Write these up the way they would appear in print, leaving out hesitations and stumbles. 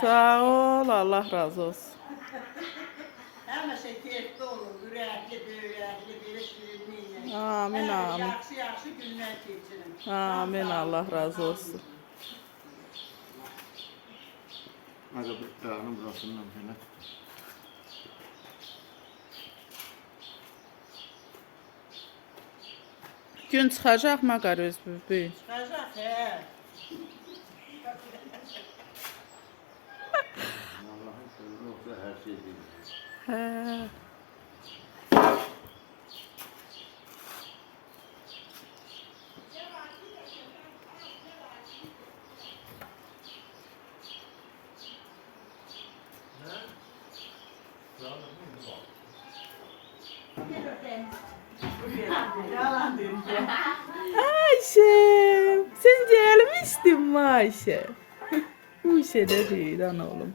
Sağ ol, Allah razı olsun. Həmişə keyifli olur, ürəkli, böyrəkli, belə şirinliklə. Amin, amin. Yaxşı günlər keçirin. Amin, Allah razı olsun. Aga bir burasından böyle. Gün çıxacaq maqar öz büyük. Çıxacaq, hə. Allah'ın sözü olsa her şey değil. Hə. Yalan deyir. Ayşe, sen gelmiştin mi Ayşe? Bu işe de değil ana oğlum.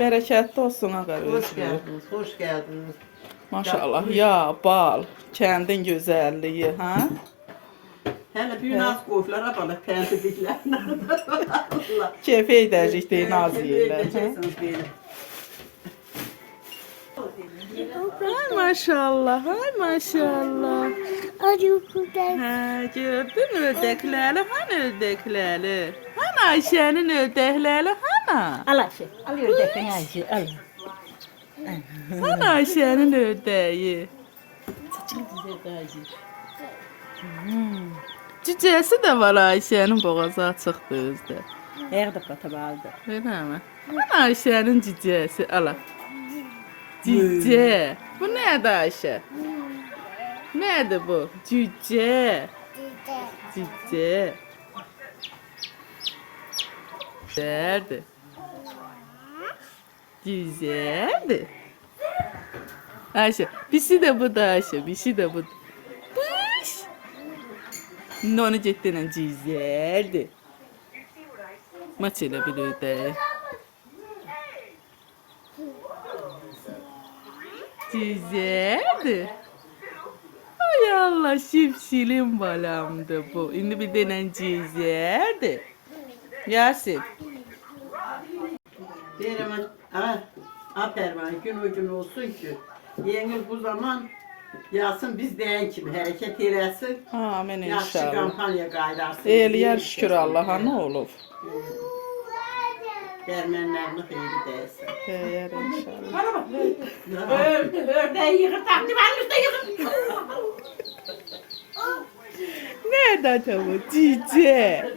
Bereketli olsun ağa. Hoş geldiniz, hoş geldiniz. Maşallah ya bal, kendin güzelliği ha? Hələ bir naz qoyublar, balık pəndidiklərlə. Keyfi edəcək deyin Naziyə. Edəcəksiniz belə. Ay maşallah, ay maşallah. Ha, gördün ördəkləri, hani ördəkləri? Hani Ayşənin ördəkləri, hani? Al Ayşe, al ördekini Ayşe, al. Hani Ayşənin ördəyi? Saçını güzel Ayşe. Cücəsi də var Ayşənin, boğazı açıqdır özdə. Ayaq da patabaldı. Eləmi? Hani Ayşənin cücəsi, ala. Cücə. Bu nədir Ayşə? Nədir bu? Cücə. Cücə. Güzeldir. Güzeldir. Ayşe, bir şey de bu da Ayşe, bir şey de bu. Bış. Şimdi onu cidden güzeldi. Maç ile bir öde. Güzeldi. Ay Allah, şipşilim balamdı bu. Şimdi bir denen güzeldi. Yasin. Deyirəm, Pərvan, gün o gün olsun ki, yengil bu zaman yazsın biz deyən kimi hərəkət eləsin. Amin Yaxşı inşallah. kampanya qaydarsın. Eləyər şükür Allaha, nə olub? Dərmənlərini xeyli dəysin. Eləyər inşallah. Ördeği yığır, takdivanın üstüne yığır. Nerede tavuğu? Cice.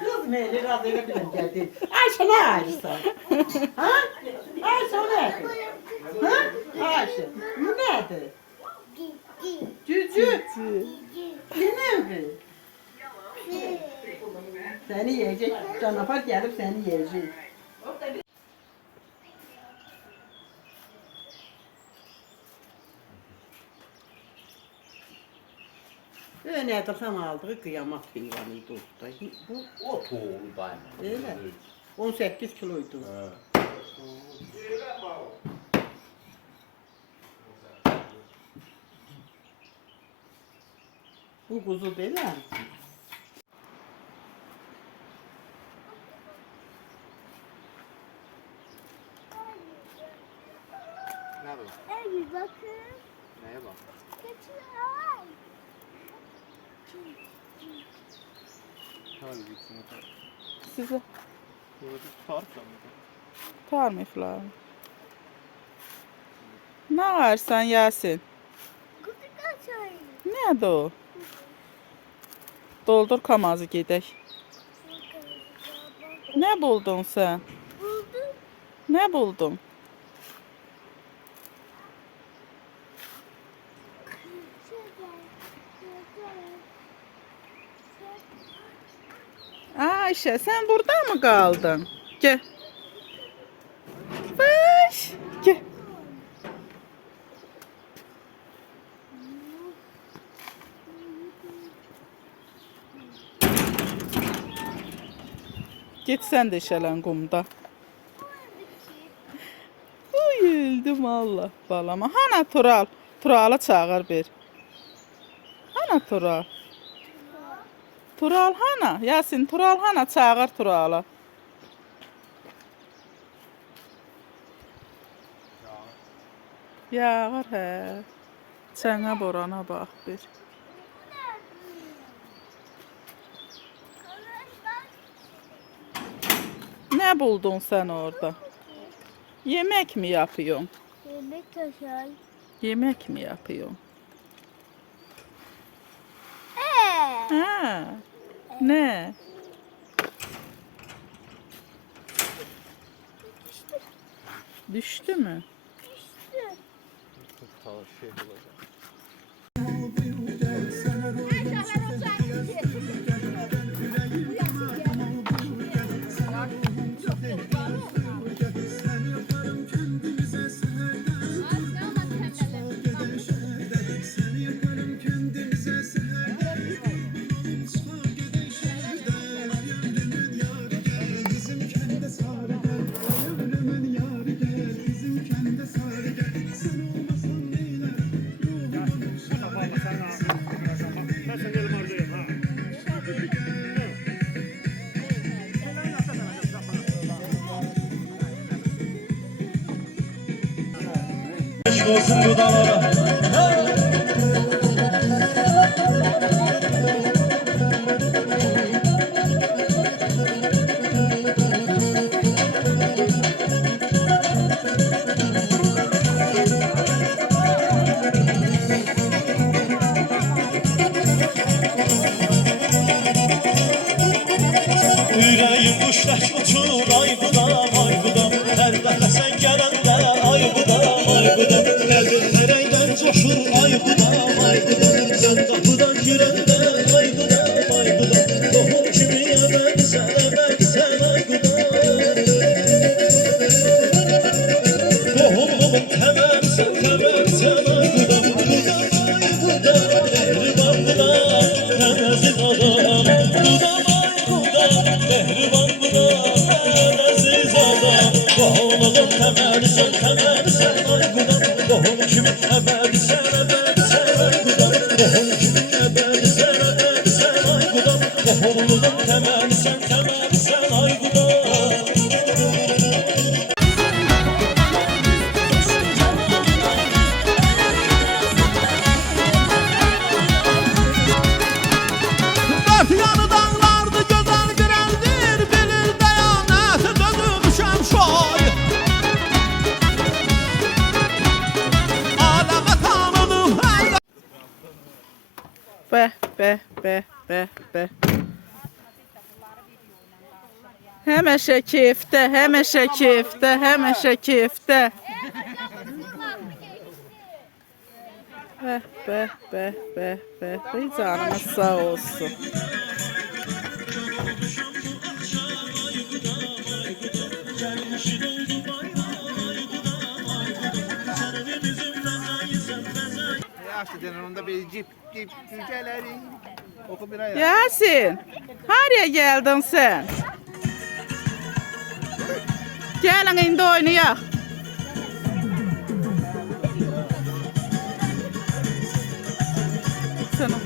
Kız meyli razı elə bilən gəldi. Ayşə, nə Ayşə? Ha? Ayşə, o nədir? Ha? Ayşə, bu nədir? Cücü. Kimindir? Səni yiyəcək. Canavar gəlib səni yiyəcək. Nədirxan aldığı qıyamat heyvanı idi orada. Bu O toğlu daima. elə 18 kiloydu. Bu kuzu belə. Ne bu? Bir bakın. Neye bak? Geçiyor. Hadi gitsin. Size Burada tutarsa mı? tarmifler. Ne varsan Yasin? Kutu kaçıyor. Nerede o? Doldur kamazı gedək. Ne buldun sen? Buldum. Ne buldun? Ayşe, sen burada mı kaldın? Gel. Baş. Gel. Git sen de şelen kumda. Uy, öldüm Allah balama. Hana Tural? Tural'ı çağır bir. Hana Tural? Tural hana? Yasin Tural hana? Çağır Turalı. Yağır hə. Sənə borana bax bir. Ne buldun sen orada? Yemek mi yapıyorsun? Yemek kaşar. Yemek mi yapıyorsun? Ha. Ne? Düştü mü? Şey olacak. Olsun bu dağlara. Yüreğim kuşlaş uçur ay budam her dəfə sən gələndə ay budam qəlbim nərəydən coşur ay budam sən qapıdan girəndə ay budam tohum kimi əməksən ay budam tohumumun təmərsən ay budam mehriban budam təməziz adam mehriban budam əziz adam Boğulun təmərsən ay budam Boğum kimi əbədsən ay budam Boğum kimi əbədsən ay budam Boğulun təmərsən ay budam Be. Həmişə keyfdə, həmişə keyfdə, həmişə keyfdə. Be. Canımız sağ olsun. Yaşlı denen onda bir cip cüceleri. Oku bir ayağı. Yasin, haraya geldin sen? Gelin indi oynayaq. Sana.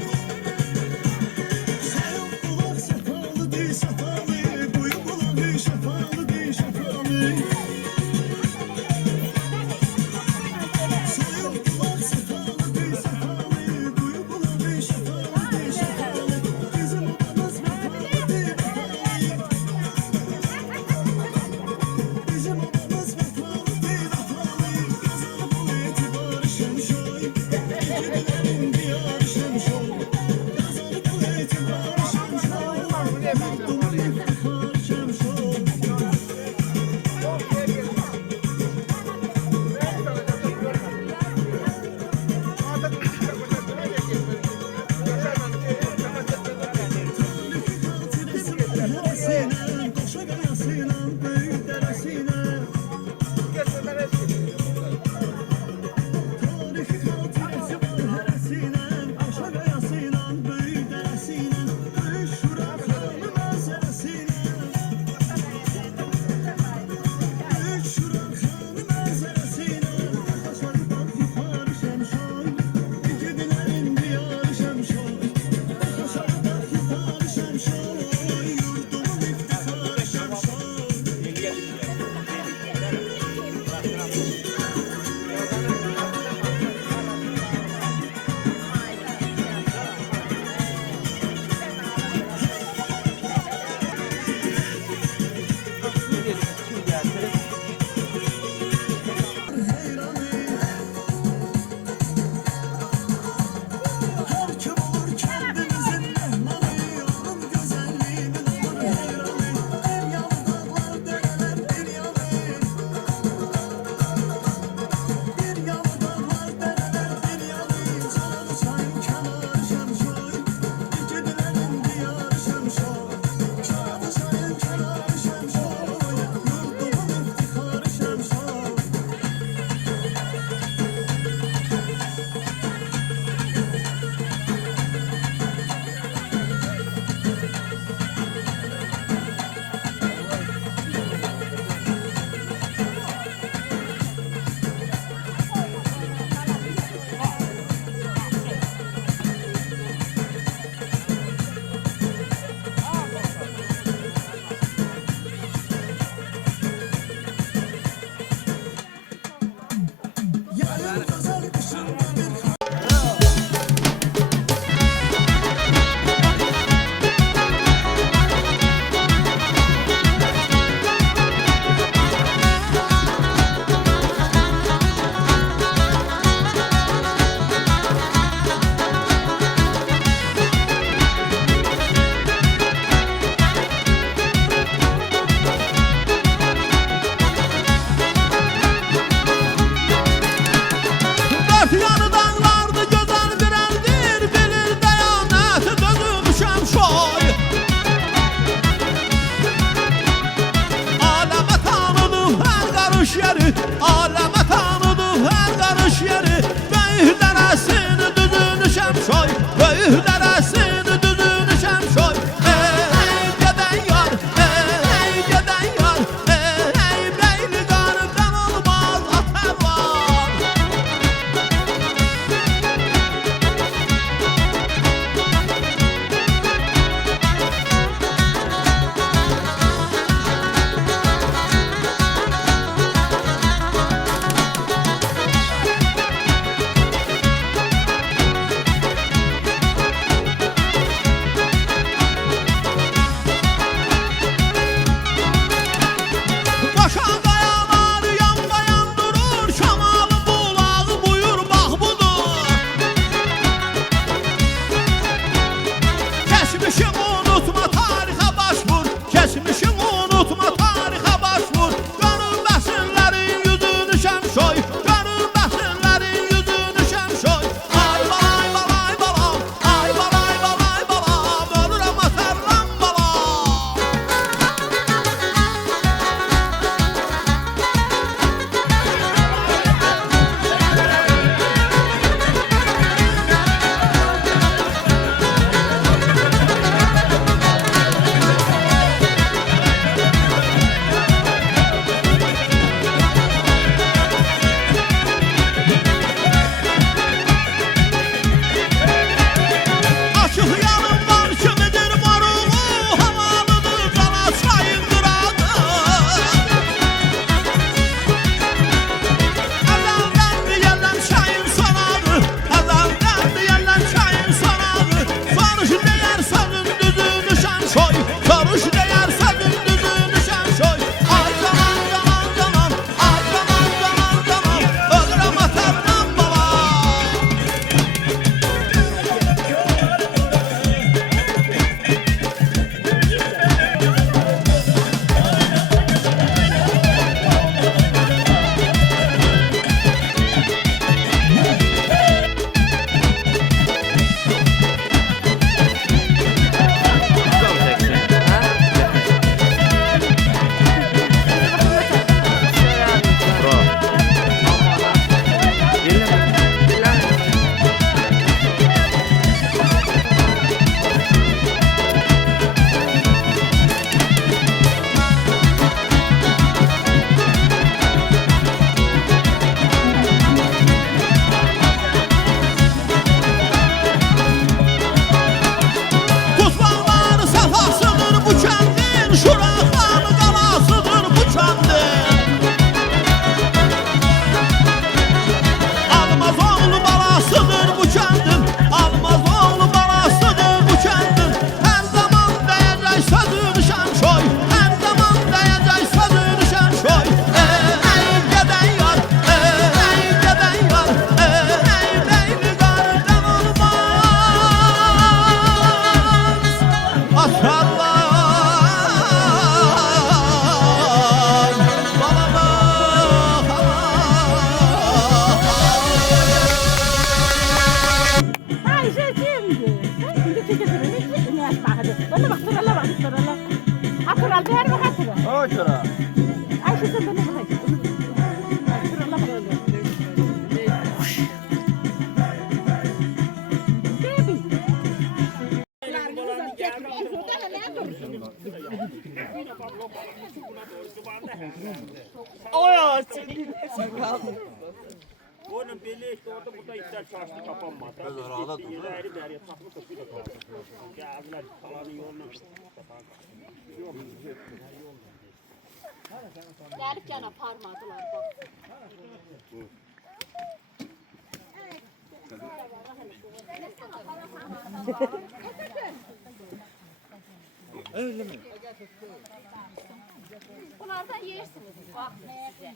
karış yeri, aləmə tanıdıq hər qarış yeri. Böyük dərəsini düzünü şəmşoy, böyük dərəsini düzünü şəmşoy. Ey gedən yar, ey gedən yar, ey beyli qarıdan olmaz atar var. Başa qayalar yan-bayan durur, Şamalın bulağı buyur bax budur. Keçmişi unutma, tarixə baş vur, keçmişi unutma, tarixə baş vur. Görünməsinlərin yüzünü şəmşoy, görünməsinlərin yüzünü şəmşoy. Ay balay balay balam, ay balay balay balam, ölürəm atarlan balam. Açıq yanım var kimidir moruğu, havalıdır qala çayın qırağı. Əzəldən deyərlər çayın sonağı, əzəldən deyərlər çayın sonağı. Soruş deyər sözün düzünü şəmşoy, soruş deyər sözün düzünü şəmşoy. Ay canan canan canan, ay canan canan canan, ölürəm atardan balam. Kuzmanlar safhasıdır bu kəndin, Şuraxan qalasıdır bu kəndin. Almazoğlu balasıdır bu kəndin, Almazoğlu balasıdır bu kəndin. Hər zaman dəyəcək sözünü şəmşoy, hər zaman dəyəcək sözünü şəmşoy. Ey gedən yar, ey gedən yar, ey beyli qarıdan olmaz atarlar. Balama Ayşe'cimdi. Şimdi çekilsin. Ne yapmadı? Bana bak sırala bak sırala. Hatıral ver mi hatıral? O çora. Ayşe sen bana bak. Sırala bak öyle. Baby. Onun belli işte orada burada iptal çarşı kapanmadı. Gitti yere ayrı bir yere takılı kapıyla kaldı. Geldiler kalanın yolunu Gelip yana parmadılar bak. Bunlardan yersiniz. Bak size.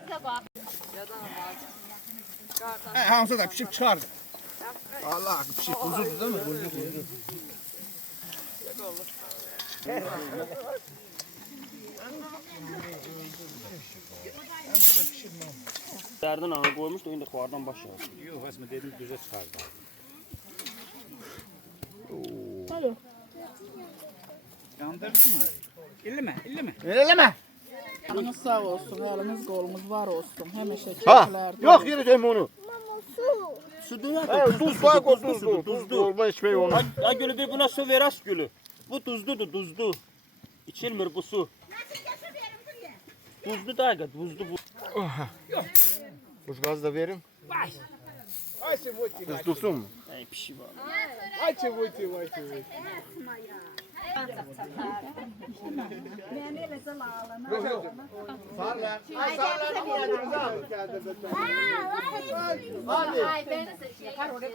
Size bak. Hamza da pişip çıkardı. Allah pişip kuzudu değil mi? Kuzu. Derden ana koymuştu, oyunda kuardan başladı. Yok aslında dedim düze çıkardı. Yandırdın mı? İlleme, illeme. Öyle mi? Canınız sağ olsun, eliniz kolunuz var olsun. Həmişə Ha, keyiflər. yok yiyeceğim onu. Su dünya He, tuz koy tuzlu. Tuzlu olma içmeyi onu. Ha gülü bir buna su ver aç gülü. Bu tuzludur tuzlu. İçilmir bu su. Tuzlu da aga tuzlu bu. Kuş gaz da verin. Tuz dursun mu? Ay pişi var.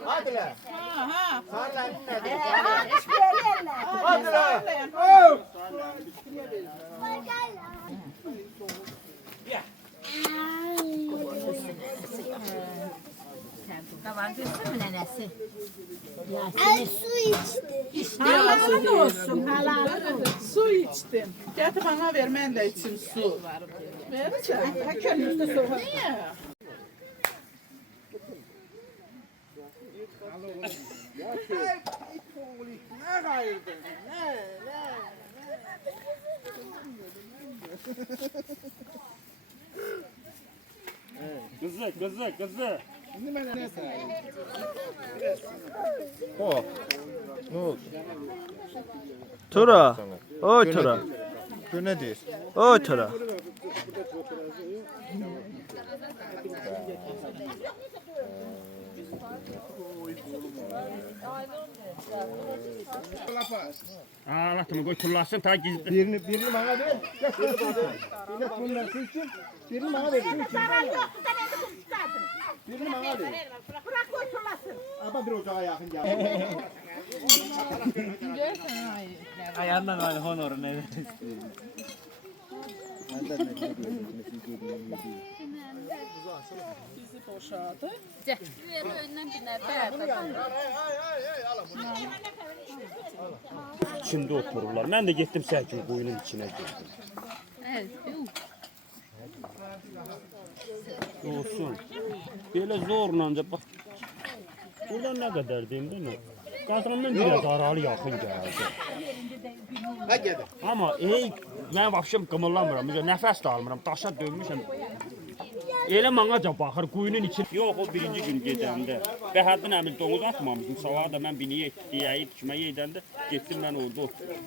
Hadi lan. Kavancısı mı nenesi? Ay su içti. Halal olsun, halal olsun. Su içdim. Gətir bana ver, mən də içim su. Verirsən? Ha, könlünüzde soğuk. Kızı. O. Ne oldu? Tura. O Tura. Bu ne diyor? O Tura. Anlatımı koy kullasın ta gizli. Birini bana ver. Millet bunlar su için. Birini bana ver. Su için. Birini bana ver. Bırak oturlasın. Ama bir ocağa yakın gel. Ayağından aynı honoru ne Bizi boşadı. İçinde otururlar. Ben de gittim Sərkin qoyunun içine girdim. Olsun. Böyle zorla bak. Buradan ne kadar diyeyim değil mi? Qazandan biraz aralı yaxın gəldi. Ne geldi? Amma mən vəbşəm qımıllamıram. Nəfəs də almıram. Daşa dönmüşəm. Elə mənəcə baxır quyunun için. Yox, o birinci gün gedəndə. Bəhəddin əmil donuz atmamışdım. Sabah da mən biniyə deyəyi tikməyə edəndə getdim mən orada oturdum.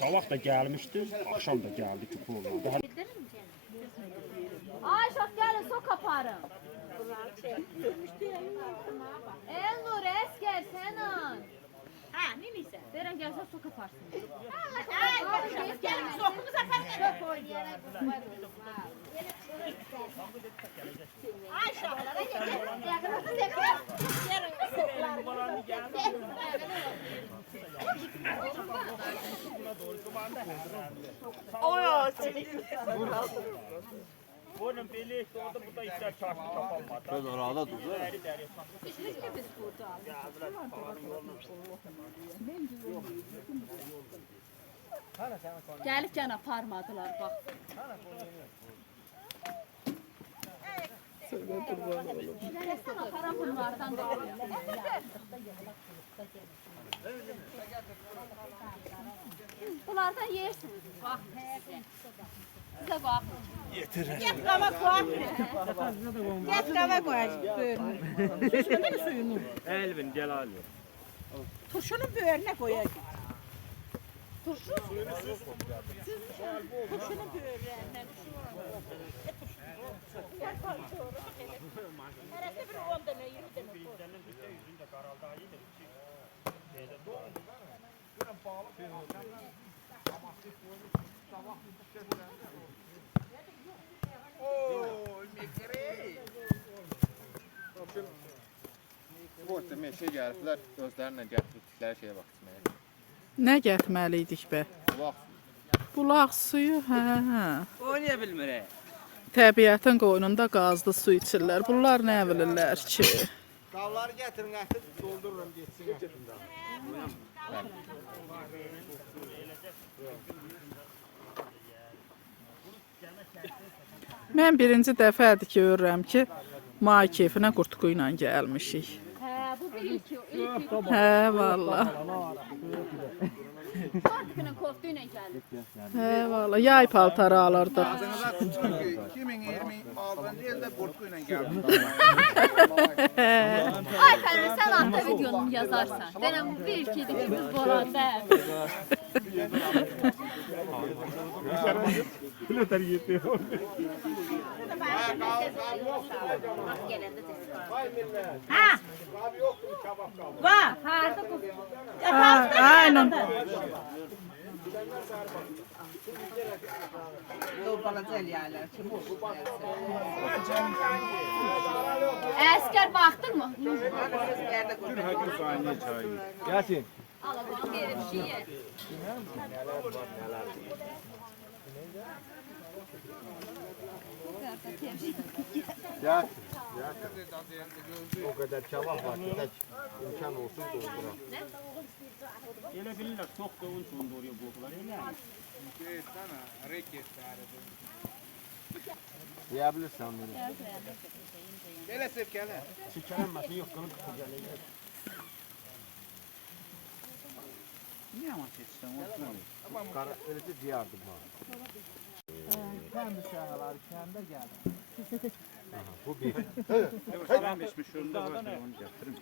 Sabah da gəlmişdi, axşam da gəldi ki, pullandı. Ay çok gelin su kaparım. Elnur esker senin. Ha ne neyse. Deren gelse su kaparsın. Ay gelin sokumuza kaparım. Çok oynayarak. Ay şahlara Onun beli orada bu da işler çarşı kapanmadı. Söz orada durdu. Gelip gene parmadılar bak. Para bunlardan da. Bunlardan yersiniz. Bak. Size bak. Git kava koy. Git kava koy. Süsünü mü suyunu? Elvin gel al. Turşunun böğrüne koyacağım. Turşu? Turşunun böğrüne. Herhalde bir 10 tane 20 tane koy. Bu demek şey geldiler. Gözlerine getirdikleri şeye bakmaya. Nə getməliydik be? Bak. Bulaq suyu, hə. Oynaya bilmir. Təbiətin qoynunda qazlı su içirlər. Bunlar nə bilirlər ki? Davları getirin artık doldururum geçsin. Mən birinci dəfədir ki, görürəm ki, may keyfinə qurtqu ilə gəlmişik. He bu bir ilk. Hə, valla. Korkuyla korkuyla geldik. He valla yay paltarı alırdık. Ağzınıza tutun ki 2026 yılda korkuyla geldim. Ay Fərə, sən arka videonu yazarsan. Denəm bir ikiydi ki biz boranda. Ha. Var. Ha, aynen. Əskər baxdın mı? Yasin. Allah bax, bir şey. O kadar çabuk var ki imkan olsun dolduran. Elə bilirlər çox qovun üçün oraya qoyublar. Yiyebilirsen bunu. Böyle sevkeli. Şikələnməsin, yox qılın qıpır Niye ama seçtin? Kara öylece diyardım ha. Kendi şahalar kendi geldi. Bu bir. Ben beşmiş yolunda var onu yaptırım.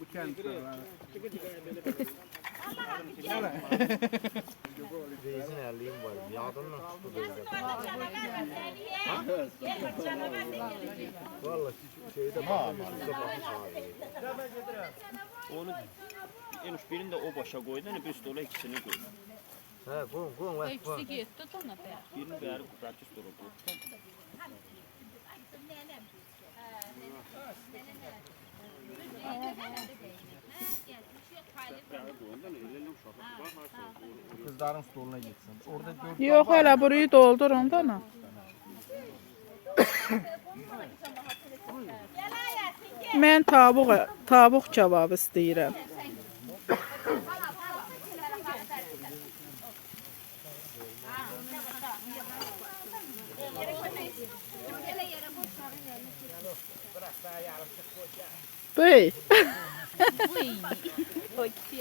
Bu kendi şahalar. Reis'in erliğim var. Yağdınla çıktı böyle. Valla şeyde Onu en üst birini de o başa koydu, hani bir stola ikisini koydu. He kum ver. İkisi getdi, tona bə. Birini beri kupraçı stola koydu. Kızların stoluna gitsin. Orada dört Yok hele burayı doldurun da ne? Ben tavuq kebabı istəyirəm. Bey.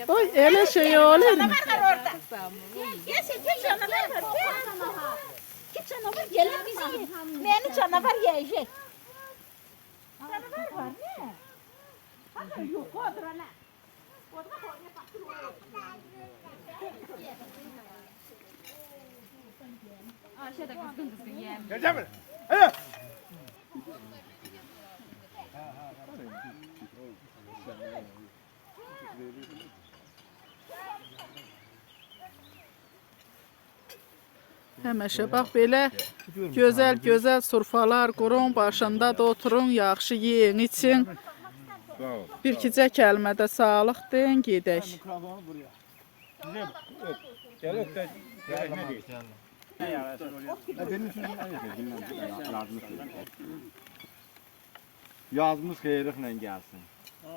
Oy, elə şey olur mu? Yasin ki canavar var. Ki canavar gelir bizi yer. Beni canavar yiyecek. Canavar var ne? Hadi yok odur ana. Aşağıda qızğın yeyəm. Geleceğim mi? Həmişə bax belə gözəl surfalar qurun, başında da oturun, yaxşı yeyin, için. Bir-ikicə kəlmədə sağlıq deyin, gedək. Gel öp de. Gel ne değil. Yazımız xeyirliklə gəlsin.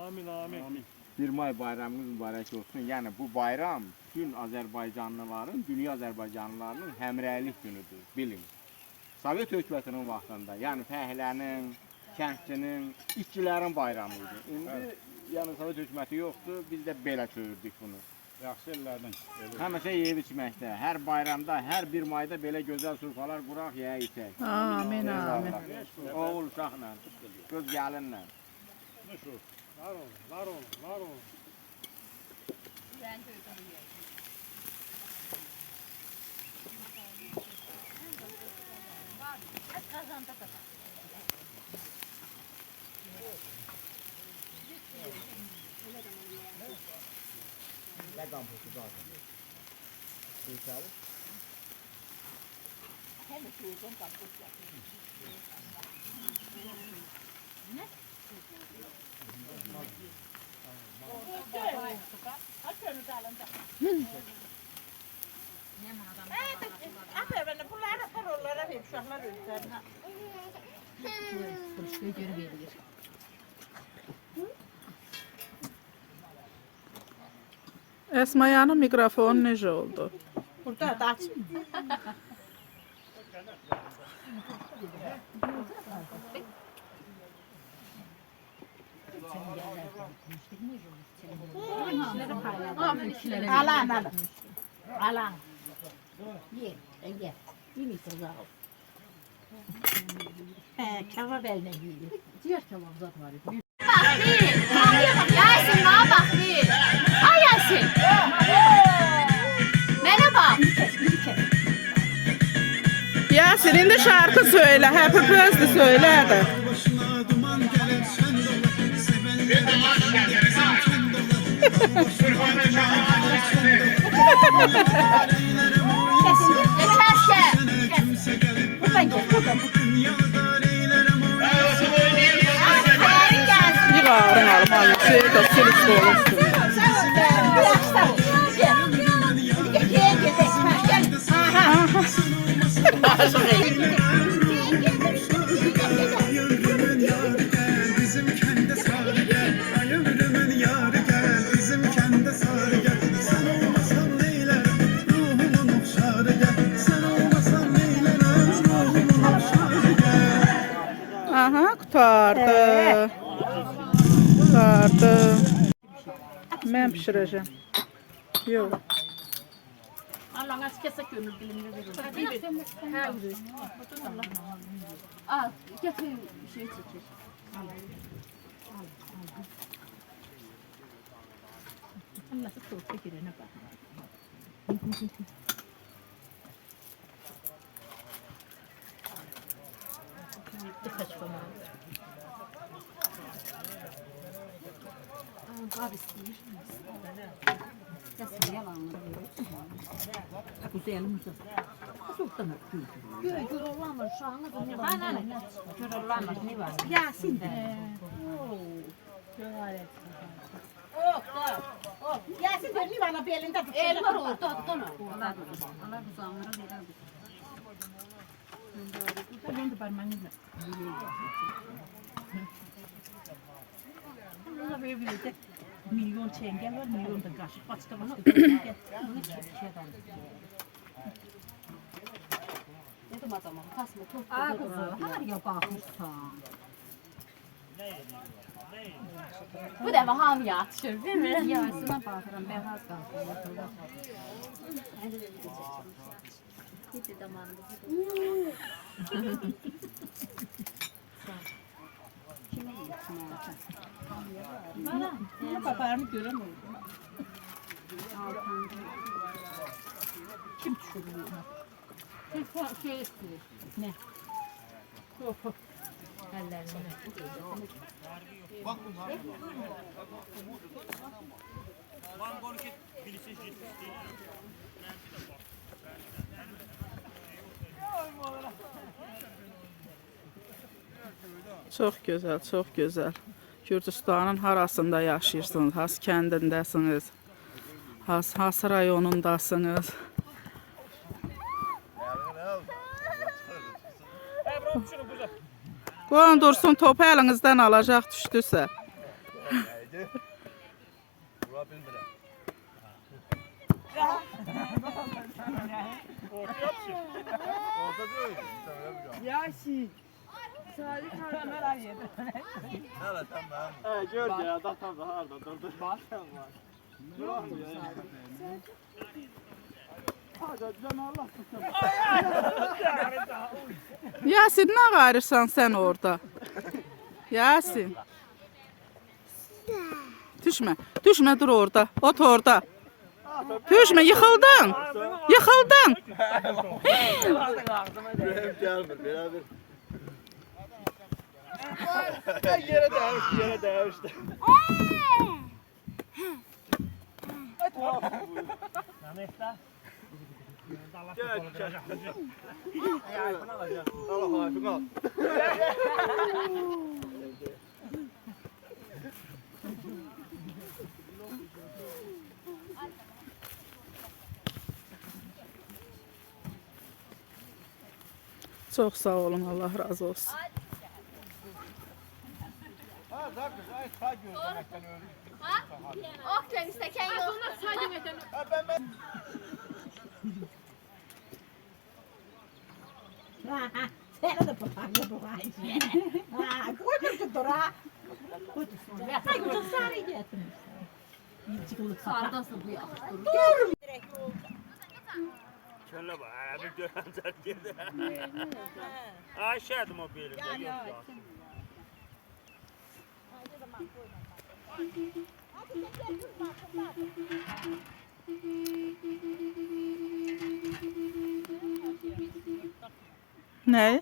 Amin, amin. 1 may bayramımız mübarək olsun. Yəni bu bayram bütün Azərbaycanlıların, dünya Azərbaycanlılarının həmrəylik günüdür, bilin. Sovet hökumətinin vaxtında, yəni fəhlənin, kəndçinin, işçilərin bayramı idi. İndi yəni Sovet hökuməti yoxdur, biz də belə çövürdük bunu. Yaxşı ellərdin. Həmişə yeyib içməkdə, hər bayramda, hər 1 mayda belə gözəl surfalar quraq, yeyə içək. Amin, amin. Oğul uşaqla, qız gəlinlə. Var olun. Aferin bunlara parollara hep uşaqlar özlərine. Esmayanın mikrofonu necə oldu? Burada da aç. Alan alın. Alan. Ye. Ye. Yemişsin sağ ol. Kebap eline yiyor. Diğer kebap zaten var. Yasin bana bak bir. Ay Yasin. Bana bak. Yasin indi şarkı söyle. Happy Birthday söyle de. Yıkarın alma. Şey de silik olursun. Aha kurtardı. Kurtardı. Ben pişireceğim. Yok. Allah'ın az kesek gönül bilimini verir. Al. Getir şey çekir. Nasıl soğukta girene bak. Abi istiyor. Nasıl yalanları veriyorsun? Güzelimizi. Soğukta mı? Gör olamaz şu an. Anne. Gör olamaz ne var? Yasin de. Yasin de ne var belinde? El var orada. Tutun. Allah kuzağına verir. Ben de parmağımla. Allah verir. Milyon çengel var, milyon da kaşık. Başka bana onu çekişeden. Ne demek ama? Kasma çok. Aa kızım, her ya bakmışsan. Bu da ham yatışır değil mi? Yasin'e bakıram, ben az kalkıyorum. Gitti zamanında. Kime gitsin Bana papağanı göremiyorum. Kim düşürüyor? Şey istiyor. Ne? Ellerine. Çok güzel, çok güzel. Gürcüstanın harasında yaşayırsınız, has kəndindəsiniz, has rayonundasınız. Qoyun dursun, topu əlinizdən alacaq düşdüsə. Yasin. Gör ya, datam da harda durdu. Bakın var. Yasin, nə qarırsan sən orada? Yasin. Düşmə, düşmə, dur orada, ot orada. Düşmə, yıxıldın, yıxıldın. Yüreğim gelmir, beraber. Yere değmişti, yere değmişti. Gel, gel. Allah hayfın al. Çox sağ olun, Allah razı olsun. Ha, da kız, ay sağ gözlemekten öldüm. Ha? Ok sen isteken yok. Sonra saydım eten. Sen de papağanı doğayı. Koydum ki dura. Koydum. Ya sen çok sarı getirmiş. Sardası bu yaxşı durur. Kölə bax, bir görəncər gedir. Ayşədim o belimdə, yox. Ne?